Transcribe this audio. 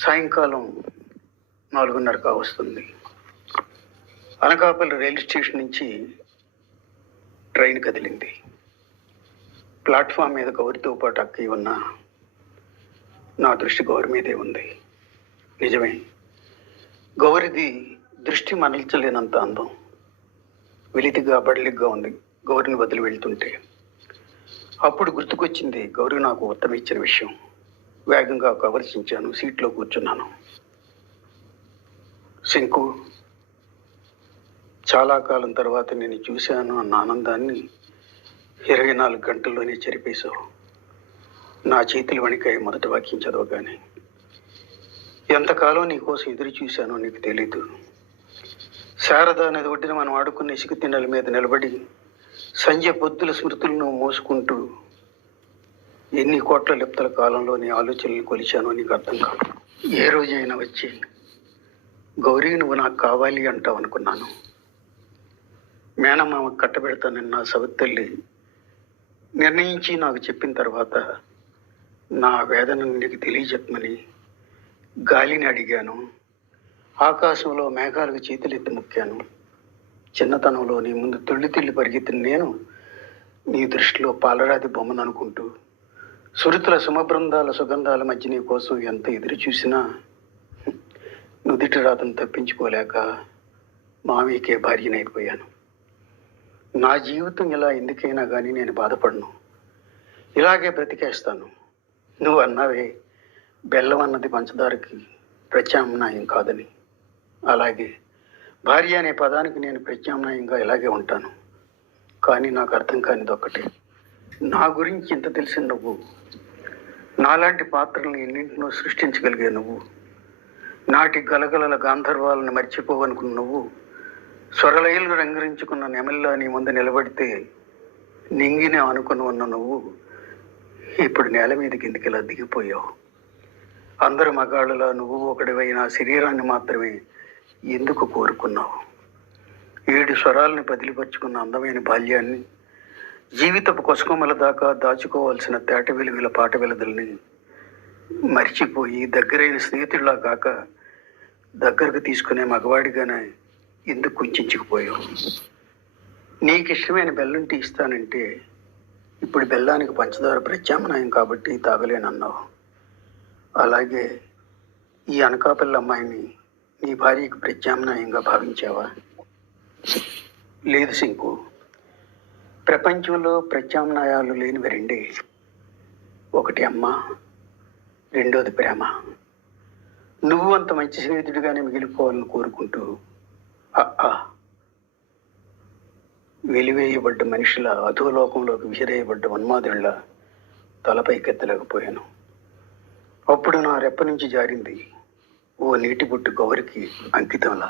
సాయంకాలం 4:30 కావస్తుంది. Anakapalli railway station నుంచి ట్రైన్ కదిలింది. ప్లాట్ఫామ్ మీద గౌరితో పాటు అక్కయ్య ఉన్న నా దృష్టి గౌరి మీదే ఉంది. నిజమే, గౌరిది దృష్టి మరల్చలేనంత అందం. వెలితిగా బడలిగ్గా ఉంది గౌరిని వదిలి వెళ్తుంటే. అప్పుడు గుర్తుకొచ్చింది గౌరి నాకు ఉత్తరం ఇచ్చిన విషయం. వేగంగా కవర్చించాను, సీట్లో కూర్చున్నాను. శంకు, చాలా కాలం తర్వాత నేను చూశాను అన్న ఆనందాన్ని 24 గంటల్లోనే చెరిపేశావు. నా చేతులు వణికాయి మొదటి వాక్యం చదవగానే. ఎంతకాలం నీ కోసం ఎదురు చూశానో నీకు తెలీదు. శారదా నది ఒడ్డున మనం ఆడుకున్న ఇసుక తిన్నెల మీద నిలబడి సంధ్య పొద్దుల స్మృతులను మోసుకుంటూ ఎన్ని కోట్ల లిప్తల కాలంలో నీ ఆలోచనలు కొలిచానో నీకు అర్థం కాదు. ఏ రోజైనా వచ్చి గౌరీ నువ్వు నాకు కావాలి అంటావు అనుకున్నాను. మేనమామ కట్టబెడతానన్న సవత్తల్లి నిర్ణయించి నాకు చెప్పిన తర్వాత నా వేదనను నీకు తెలియజెప్పమని గాలిని అడిగాను. ఆకాశంలో మేఘాలకు చేతులెత్తి మొక్కాను. చిన్నతనంలో నీ ముందు తుళ్ళి పరిగెత్తిన నేను నీ దృష్టిలో పాలరాతి బొమ్మను అనుకుంటూ సురుతుల సుమబృందాల సుగంధాల మధ్య నీ కోసం ఎంత ఎదురు చూసినా నుదిటి రాతను తప్పించుకోలేక మామయ్యకే భార్యనైపోయాను. నా జీవితం ఇలా ఎందుకైనా కానీ నేను బాధపడను, ఇలాగే బ్రతికేస్తాను. నువ్వు అన్నావే బెల్లం అన్నది పంచదారకి ప్రత్యామ్నాయం కాదని, అలాగే భార్య అనే పదానికి నేను ప్రత్యామ్నాయంగా ఇలాగే ఉంటాను. కానీ నాకు అర్థం కానిది ఒక్కటే, నా గురించి ఇంత తెలిసిన నువ్వు, నాలాంటి పాత్రలను ఎన్నింటినో సృష్టించగలిగే నువ్వు, నాటి గలగలల గాంధర్వాలను మర్చిపోవనుకున్న నువ్వు, స్వరలయలు రంగరించుకున్న నెమల్లా నీ ముందు నిలబడితే నింగిని ఆనుకుని ఉన్న నువ్వు ఇప్పుడు నేల మీదకి ఎందుకు ఇలా దిగిపోయావు? అందరు మగాళ్ళలా నువ్వు ఒకడివై నా శరీరాన్ని మాత్రమే ఎందుకు కోరుకున్నావు? 7 స్వరాలను బదిలిపరుచుకున్న అందమైన బాల్యాన్ని, జీవితపు కొసకొమ్మల దాకా దాచుకోవాల్సిన తేట వెలుగుల పాట వెలదల్ని మర్చిపోయి దగ్గరైన స్నేహితుడిలా కాక దగ్గరకు తీసుకునే మగవాడిగానే ఎందుకు కుంచుకుపోయావు? నీకు ఇష్టమైన బెల్లం టీ ఇస్తానంటే ఇప్పుడు బెల్లానికి పంచదార ప్రత్యామ్నాయం కాబట్టి తాగలేనన్నావు. అలాగే ఈ అనకాపల్లి అమ్మాయిని నీ భార్యకు ప్రత్యామ్నాయంగా భావించావా? లేదు శంకు, ప్రపంచంలో ప్రత్యామ్నాయాలు లేనివి రెండే. ఒకటి అమ్మ, రెండోది ప్రేమ. నువ్వు అంత మంచి స్నేహితుడిగానే మిగిలిపోవాలని కోరుకుంటూ వెలివేయబడ్డ మనిషిలా అధోలోకంలోకి విసిరేయబడ్డ ఉన్మాదుల్లా తలపైకెత్తలేకపోయాను. అప్పుడు నా రెప్ప నుంచి జారింది ఓ నీటి బొట్టు గౌరికి అంకితంలా.